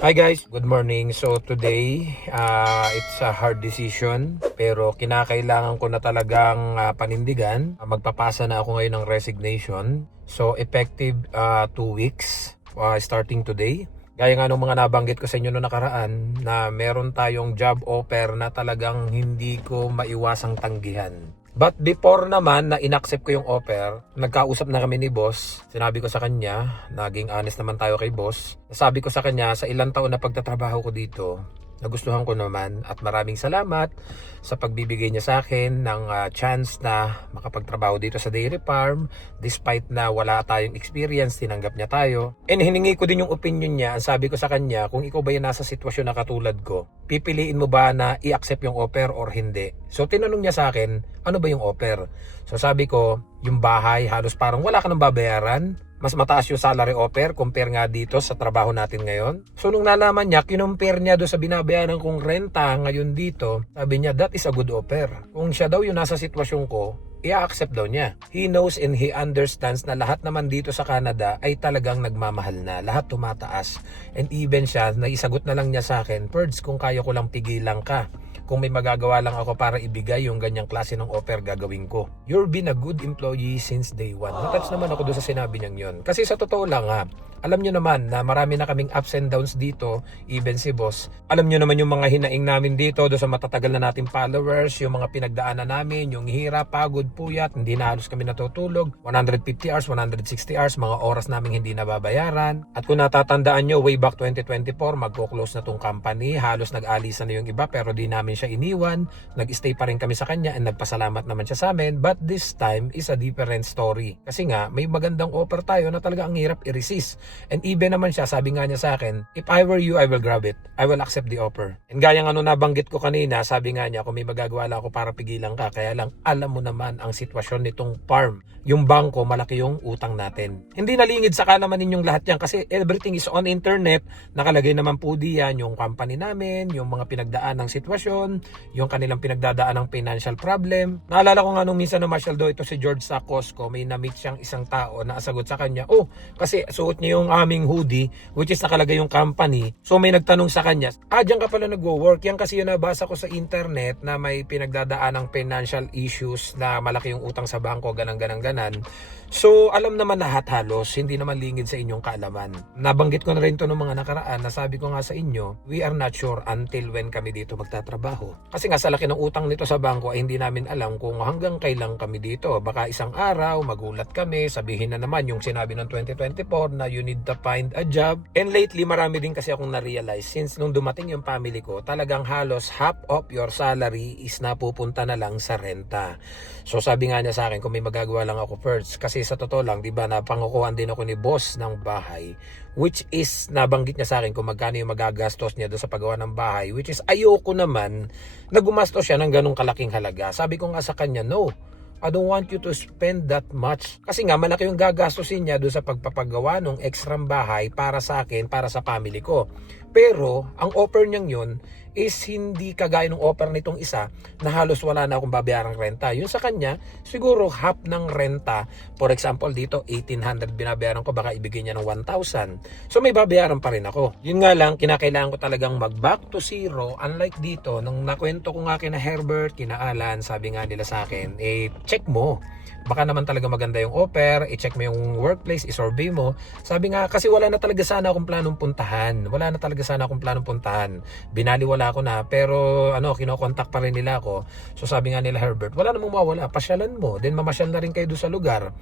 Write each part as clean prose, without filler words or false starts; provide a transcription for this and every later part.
Hi guys, good morning. So today, it's a hard decision pero kinakailangan ko na talagang panindigan. Magpapasa na ako ngayon ng resignation. So effective 2 weeks starting today. Gaya nga nung mga nabanggit ko sa inyo noong nakaraan na meron tayong job offer na talagang hindi ko maiwasang tanggihan. But before naman na inaccept ko yung offer, nagkausap na kami ni boss. Sinabi ko sa kanya, naging honest naman tayo kay boss. Sabi ko sa kanya, sa ilang taon na pagtatrabaho ko dito, nagustuhan ko naman at maraming salamat sa pagbibigay niya sa akin ng chance na makapagtrabaho dito sa dairy farm. Despite na wala tayong experience, tinanggap niya tayo. And hiningi ko din yung opinion niya. Ang sabi ko sa kanya, kung ikaw ba yung nasa sitwasyon na katulad ko, pipiliin mo ba na i-accept yung offer or hindi? So tinanong niya sa akin, ano ba yung offer? So sabi ko, yung bahay halos parang wala ka nang babayaran. Mas mataas yung salary offer compare nga dito sa trabaho natin ngayon. So nung nalaman niya, kinumpare niya doon sa binabayaran kong renta ngayon dito, sabi niya, that is a good offer. Kung siya daw yung nasa sitwasyon ko, i-accept daw niya. He knows and he understands na lahat naman dito sa Canada ay talagang nagmamahal na. Lahat tumataas. And even siya, naisagot na lang niya sa akin, Perds, kung kaya ko lang pigilan ka. Kung may magagawa lang ako para ibigay yung ganyang klase ng offer, gagawin ko. You've been a good employee since day one. Natouch naman ako doon sa sinabi niyang yun. Kasi sa totoo lang alam nyo naman na marami na kaming ups and downs dito, even si boss. Alam nyo naman yung mga hinaing namin dito doon sa matatagal na nating followers, yung mga pinagdaanan namin, yung hirap, pagod, puyat, hindi na halos kami natutulog, 150 hours, 160 hours, mga oras namin hindi nababayaran. At kung natatandaan nyo, way back 2024, magko-close na tong company, halos nag-alisan na yung iba pero di namin siya iniwan, nag-stay pa rin kami sa kanya and nagpasalamat naman siya sa amin. But this time is a different story. Kasi nga, may magandang offer tayo na talaga ang hirap i-resist. And even naman siya, sabi nga niya sa akin, if I were you, I will grab it. I will accept the offer. And gaya nga nabanggit ko kanina, sabi nga niya, kung may magagawa lang ako para pigilan ka, kaya lang alam mo naman ang sitwasyon nitong farm. Yung bangko, malaki yung utang natin. Hindi nalingid sa naman ninyong lahat yan kasi everything is on internet. Nakalagay naman po diyan yung company namin, yung mga pinagdaan ng sitwasyon, yung kanilang pinagdadaan ng financial problem. Naalala ko nga nung minsan na Marshall do, ito si George sa Costco, may na-meet siyang isang tao na asagot sa kanya, kasi suot niya yung aming hoodie, which is nakalagay yung company. So may nagtanong sa kanya, diyan ka pala nagwo-work. Yan kasi yung nabasa ko sa internet na may pinagdadaan ng financial issues na malaki yung utang sa bangko, ganan. So alam naman lahat halos, hindi naman lingid sa inyong kaalaman. Nabanggit ko na rin to ng mga nakaraan na sabi ko nga sa inyo, we are not sure until when kami dito magtatrabaho. Kasi nga sa laki ng utang nito sa bangko ay hindi namin alam kung hanggang kailan kami dito. Baka isang araw magulat kami, sabihin na naman yung sinabi ng 2024 na you need to find a job. And lately marami din kasi akong na-realize since nung dumating yung family ko, talagang halos half of your salary is napupunta na lang sa renta. So sabi nga niya sa akin kung may magagawa lang ako first, kasi sa totoo lang, di ba, napangukuhan din ako ni boss ng bahay, which is nabanggit niya sa akin kung magkano yung magagastos niya doon sa paggawa ng bahay, which is ayoko naman na gumastos siya ng ganong kalaking halaga. Sabi ko nga sa kanya, no, I don't want you to spend that much. Kasi nga malaki yung gagastusin niya doon sa pagpapagawa ng extra bahay para sa akin, para sa family ko. Pero ang offer niyang yun is hindi kagaya ng offer nitong isa na halos wala na akong babayarang renta. Yun sa kanya, siguro half ng renta. For example, dito 1,800 binabayaran ko, baka ibigay niya ng 1,000. So may babayaran pa rin ako. Yun nga lang, kinakailangan ko talagang mag back to zero. Unlike dito, nung nakwento ko nga kina Herbert, kina Alan, sabi nga nila sa akin, check mo. Baka naman talaga maganda yung offer, i-check mo yung workplace, i-survey mo. Sabi nga, kasi wala na talaga sana akong planong puntahan. Binaliwala ko na, pero kinokontak pa rin nila ako. So sabi nga nila, Herbert, wala namang mawala, pasyalan mo. Then mamasyal na rin kayo doon sa lugar.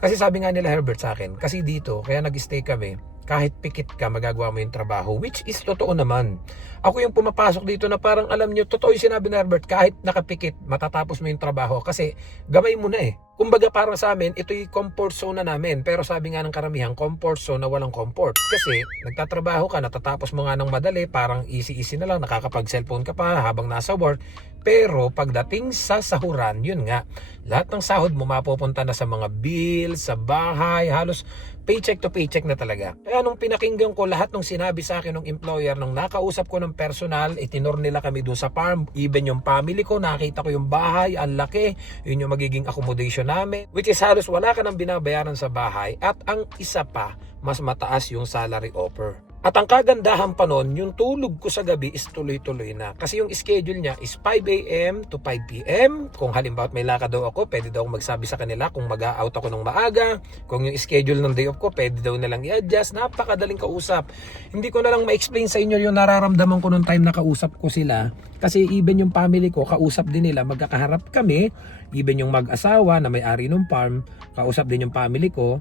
Kasi sabi nga nila, Herbert, sa akin, kasi dito, kaya nag-stay kami, kahit pikit ka, magagawa mo yung trabaho, which is totoo naman. Ako yung pumapasok dito na parang alam nyo, totoo yung sinabi ni Herbert, kahit nakapikit, matatapos mo yung trabaho kasi gamay mo na eh. Kumbaga para sa amin, ito yung comfort zone na namin. Pero sabi nga ng karamihan, comfort zone na walang comfort. Kasi nagtatrabaho ka, natatapos mo nga ng madali, parang easy-easy na lang, nakakapag-cellphone ka pa habang nasa work. Pero pagdating sa sahuran, yun nga, lahat ng sahod mo mapupunta na sa mga bills, sa bahay, halos paycheck to paycheck na talaga. Kaya nung pinakinggan ko lahat ng sinabi sa akin ng employer, nung nakausap ko ng personal, itinor nila kami doon sa farm, even yung family ko, nakita ko yung bahay, ang laki, yun yung magiging accommodation namin, which is halos wala ka nang binabayaran sa bahay, at ang isa pa, mas mataas yung salary offer. At ang kagandahan pa nun, yung tulog ko sa gabi is tuloy-tuloy na. Kasi yung schedule niya is 5 a.m. to 5 p.m. Kung halimbawa may lakad daw ako, pwede daw akong magsabi sa kanila kung mag-out ako ng maaga. Kung yung schedule ng day off ko, pwede daw nilang i-adjust. Napakadaling kausap. Hindi ko na lang ma-explain sa inyo yung nararamdaman ko nung time na kausap ko sila. Kasi even yung family ko, kausap din nila, magkakaharap kami. Even yung mag-asawa na may-ari ng farm, kausap din yung family ko.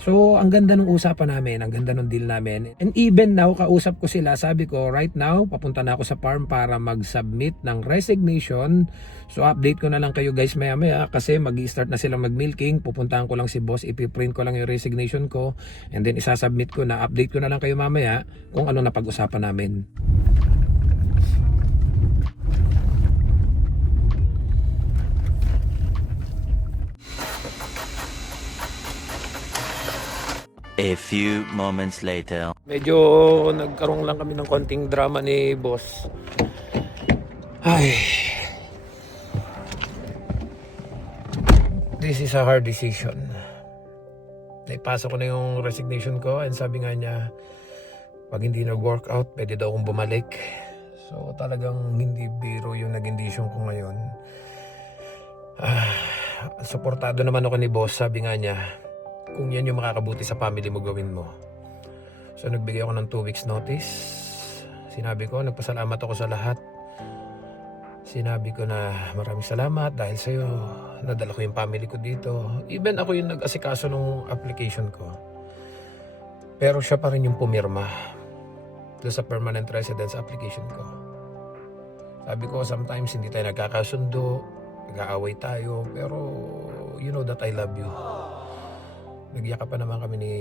So, ang ganda ng usapan namin, ang ganda ng deal namin. And even now, kausap ko sila, sabi ko, right now, papunta na ako sa farm para mag-submit ng resignation. So, update ko na lang kayo guys maya-maya kasi mag-i-start na silang mag-milking. Pupuntahan ko lang si boss, ipiprint ko lang yung resignation ko. And then, isasubmit ko na, update ko na lang kayo mamaya kung ano na pag-usapan namin. A few moments later. Medyo nagkaroon lang kami ng konting drama ni boss. Ay. This is a hard decision. Naipasa ko na yung resignation ko and sabi nga niya, pag hindi nag-work out, pwede daw akong bumalik. So talagang hindi biro yung naging decision ko ngayon. Suportado naman ako ni boss, sabi nga niya, kung yan yung makakabuti sa family mo, gawin mo. So nagbigay ako ng 2 weeks notice. Sinabi ko, nagpasalamat ako sa lahat. Sinabi ko na maraming salamat dahil sa'yo nadala ko yung family ko dito. Even ako yung nag-asikaso ng application ko. Pero siya pa rin yung pumirma doon sa permanent residence application ko. Sabi ko, sometimes hindi tayo nagkakasundo, nag-aaway tayo, pero you know that I love you. Nagyaka pa naman kami ni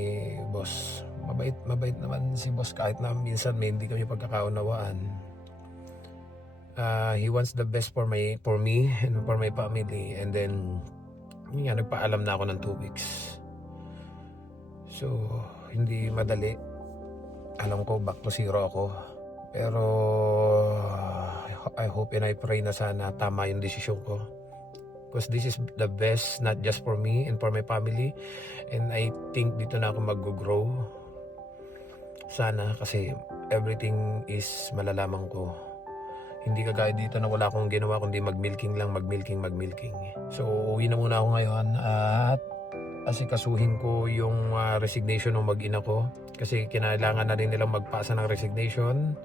boss. Mabait naman si boss kahit na minsan may hindi kami pagkakaunawaan. He wants the best for me and for my family. And then, yun nga, nagpaalam na ako ng 2 weeks. So, hindi madali. Alam ko, back to zero ako. Pero, I hope and I pray na sana tama yung desisyon ko. Because this is the best, not just for me and for my family. And I think dito na ako mag-grow. Sana kasi everything is malalaman ko. Hindi kagaya dito na wala akong ginawa kundi mag-milking lang, mag-milking. So uwi na muna ako ngayon at asikasuhin ko yung resignation ng mag-ina ko. Kasi kinailangan na rin nilang magpasa ng resignation.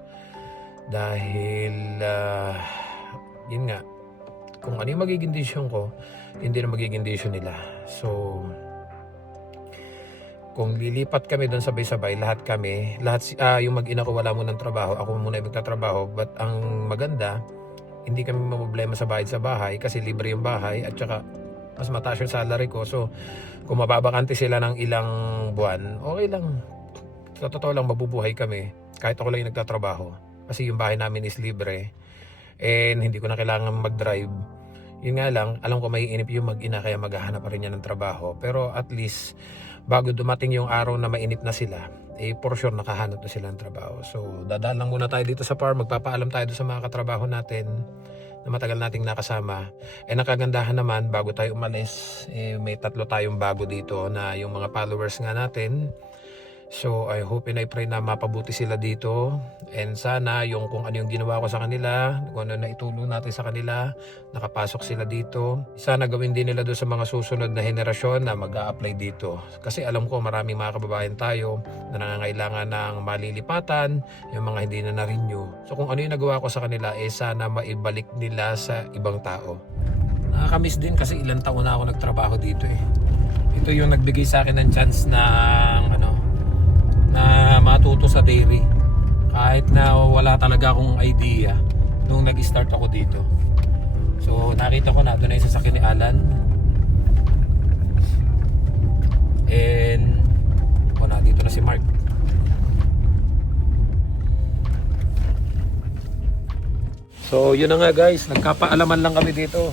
Dahil yun nga, kung ano yung magiging desisyon ko, hindi na magiging desisyon nila. So, kung lilipat kami doon sabay-sabay, lahat yung mag-ina ko wala munang trabaho, ako muna yung magtatrabaho. But ang maganda, hindi kami maproblema sa bahay kasi libre yung bahay at saka mas mataas yung salary ko. So, kung mababakante sila ng ilang buwan, okay lang. Sa totoo lang, mabubuhay kami kahit ako lang yung nagtatrabaho. Kasi yung bahay namin is libre. And hindi ko na kailangan mag-drive. Yun nga lang, alam ko may inip yung mag-ina kaya maghahanap pa rin niya ng trabaho. Pero at least, bago dumating yung araw na mainip na sila, for sure nakahanap na sila ng trabaho. So, dadaan lang muna tayo dito sa farm. Magpapaalam tayo sa mga katrabaho natin na matagal nating nakasama. Ang kagandahan naman, bago tayo umalis, may 3 tayong bago dito na yung mga followers nga natin. So I hope and I pray na mapabuti sila dito. And sana yung kung ano yung ginawa ko sa kanila, kung ano na itulong natin sa kanila, nakapasok sila dito. Sana gawin din nila doon sa mga susunod na henerasyon na mag-a-apply dito. Kasi alam ko maraming mga kababayan tayo na nangangailangan ng malilipatan, yung mga hindi na na-renew. So kung ano yung nagawa ko sa kanila, sana maibalik nila sa ibang tao. Nakakamiss din kasi ilang taon na ako nagtrabaho dito eh. Ito yung nagbigay sa akin ng chance na na matuto sa dairy kahit na wala talaga akong idea nung nag-start ako dito. So nakita ko na doon na yung sasakyan ni Alan and dito na si Mark. So yun na nga guys, nagkapaalaman lang kami dito.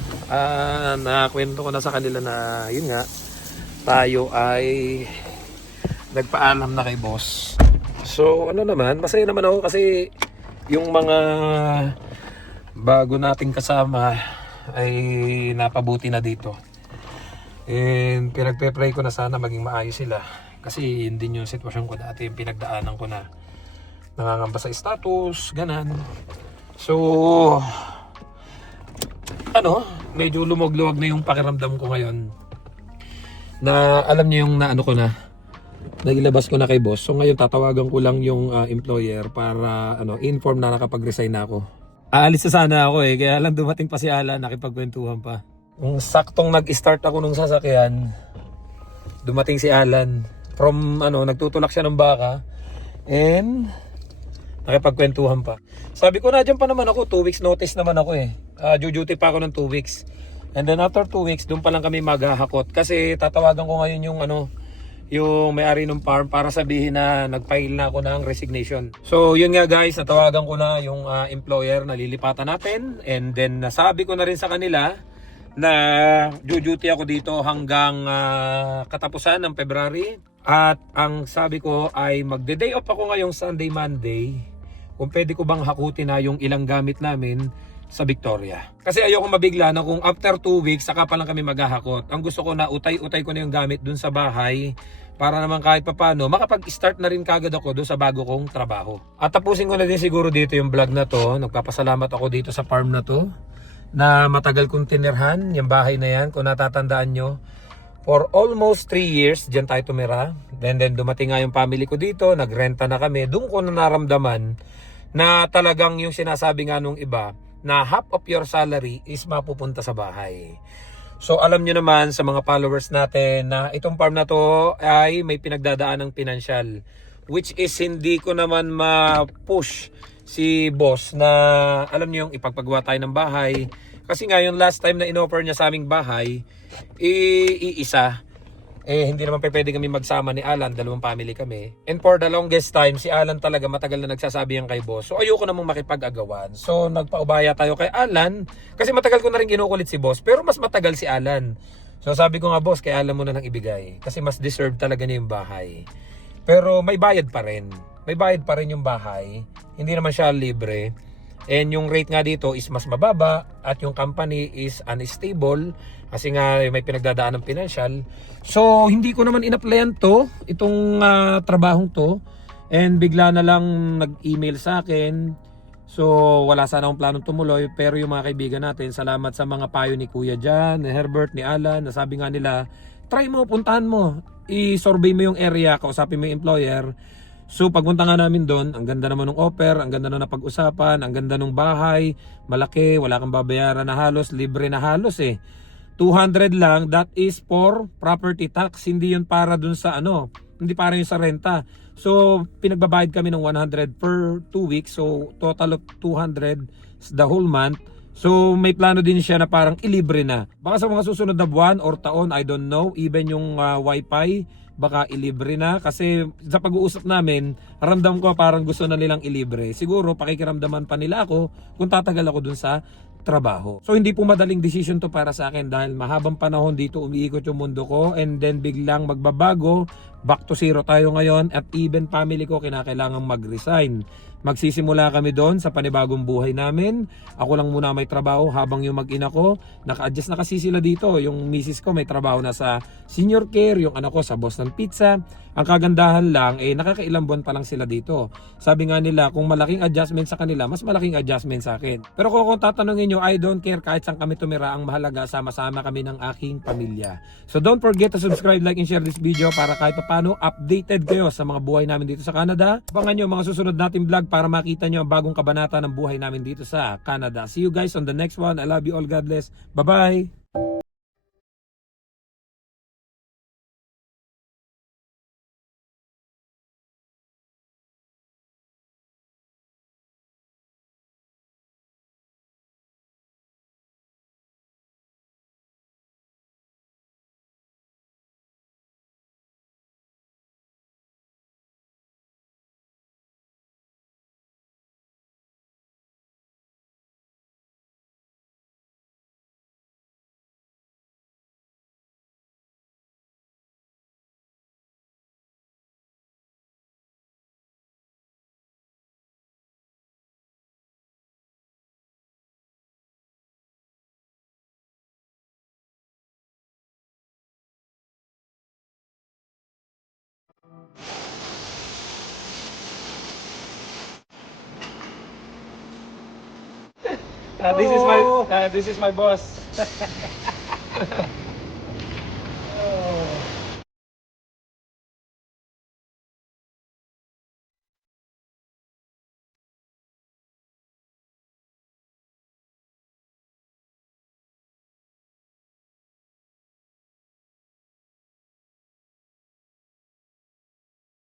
Nakakwento ko na sa kanila na yun nga, tayo ay nagpaalam na kay boss. So ano naman, masaya naman ako kasi yung mga bago nating kasama ay napabuti na dito. And pinagpe-pray ko na sana maging maayos sila. Kasi yun din yung sitwasyon ko dati, yung pinagdaanan ko na. nangangamba sa status, ganan. So, medyo lumog-luwag na yung pakiramdam ko ngayon. Na alam niyo yung naano ko na, nailabas ko na kay boss. So ngayon tatawagan ko lang yung employer para inform na nakapag-resign na ako. Aalis na sana ako kaya lang dumating pa si Alan, nakipagkwentuhan pa. Yung saktong nag-start ako nung sasakyan, dumating si Alan. From nagtutulak siya ng baka and nakipagkwentuhan pa. Sabi ko na dyan pa naman ako, 2 weeks notice naman ako duty pa ako ng 2 weeks. And then after 2 weeks, doon pa lang kami maghahakot. Kasi tatawagan ko ngayon yung may-ari ng farm para sabihin na nag-file na ako ng resignation. So yun nga guys, natawagan ko na yung employer na lilipatan natin. And then nasabi ko na rin sa kanila na duty ako dito hanggang katapusan ng February. At ang sabi ko ay magde-day off ako ngayong Sunday, Monday. Kung pwede ko bang hakutin na yung ilang gamit namin sa Victoria. Kasi ayoko mabigla na kung after 2 weeks saka pa lang kami maghahakot. Ang gusto ko na utay-utay ko na yung gamit dun sa bahay para naman kahit papano makapag-start na rin kagad ako dun sa bago kong trabaho. At tapusin ko na din siguro dito yung vlog na to. Nagpapasalamat ako dito sa farm na to na matagal kong tinirhan yung bahay na yan. Kung natatandaan nyo, for almost 3 years dyan tayo tumira. Then dumating nga yung family ko dito, nagrenta na kami. Doon ko na naramdaman na talagang yung sinasabi nga nung iba na half of your salary is mapupunta sa bahay. So alam nyo naman sa mga followers natin na itong farm na to ay may pinagdadaan ng financial, which is hindi ko naman ma-push si boss na alam nyo yung ipagpagawa tayo ng bahay. Kasi nga yung last time na inoffer niya sa aming bahay, iisa. Hindi naman pwede kami magsama ni Alan, dalawang family kami. And for the longest time, si Alan talaga matagal na nagsasabi yan kay boss. So ayoko namang makipag-agawan. So nagpaubaya tayo kay Alan, kasi matagal ko na rin kinukulit si boss, pero mas matagal si Alan. So sabi ko nga boss, kay Alan mo na lang ibigay, kasi mas deserve talaga niya yung bahay. Pero may bayad pa rin. May bayad pa rin yung bahay. Hindi naman siya libre. And yung rate nga dito is mas mababa at yung company is unstable kasi nga may pinagdadaan ng financial. So hindi ko naman in-applyan itong trabahong to, and bigla na lang nag-email sa akin. So wala sana akong planong tumuloy, pero yung mga kaibigan natin, salamat sa mga payo ni Kuya Jan, ni Herbert, ni Alan, nasabi nga nila, try mo, puntahan mo, i-survey mo yung area, kausapin mo yung employer. So pagpunta nga namin doon, ang ganda naman ng offer, ang ganda na napag-usapan, ang ganda ng bahay, malaki, wala kang babayaran na halos, libre na halos 200 lang, that is for property tax, hindi yun para dun sa hindi para yun sa renta. So pinagbabayad kami ng 100 per 2 weeks, so total of 200 the whole month. So may plano din siya na parang ilibre na. Baka sa mga susunod na buwan or taon, I don't know, even yung wifi baka ilibre na, kasi sa pag-uusap namin ramdam ko parang gusto na nilang ilibre. Siguro pakikiramdaman pa nila ako kung tatagal ako dun sa trabaho. So hindi po madaling decision to para sa akin dahil mahabang panahon dito umiikot yung mundo ko, and then biglang magbabago, back to zero tayo ngayon, at even family ko kinakailangang mag-resign. Magsisimula kami doon sa panibagong buhay namin. Ako lang muna may trabaho habang yung mag-ina ko, naka-adjust na kasi sila dito. Yung misis ko may trabaho na sa senior care, yung anak ko sa Boston Pizza. Ang kagandahan lang, nakakailang buwan pa lang sila dito. Sabi nga nila, kung malaking adjustment sa kanila, mas malaking adjustment sa akin. Pero kung tatanungin nyo, I don't care kahit saan kami tumira, ang mahalaga, sama-sama kami ng aking pamilya. So don't forget to subscribe, like, and share this video para kahit paano updated kayo sa mga buhay namin dito sa Canada. Abangan nyo mga susunod nating vlog para makita nyo ang bagong kabanata ng buhay namin dito sa Canada. See you guys on the next one. I love you all. God bless. Bye-bye! This is my boss.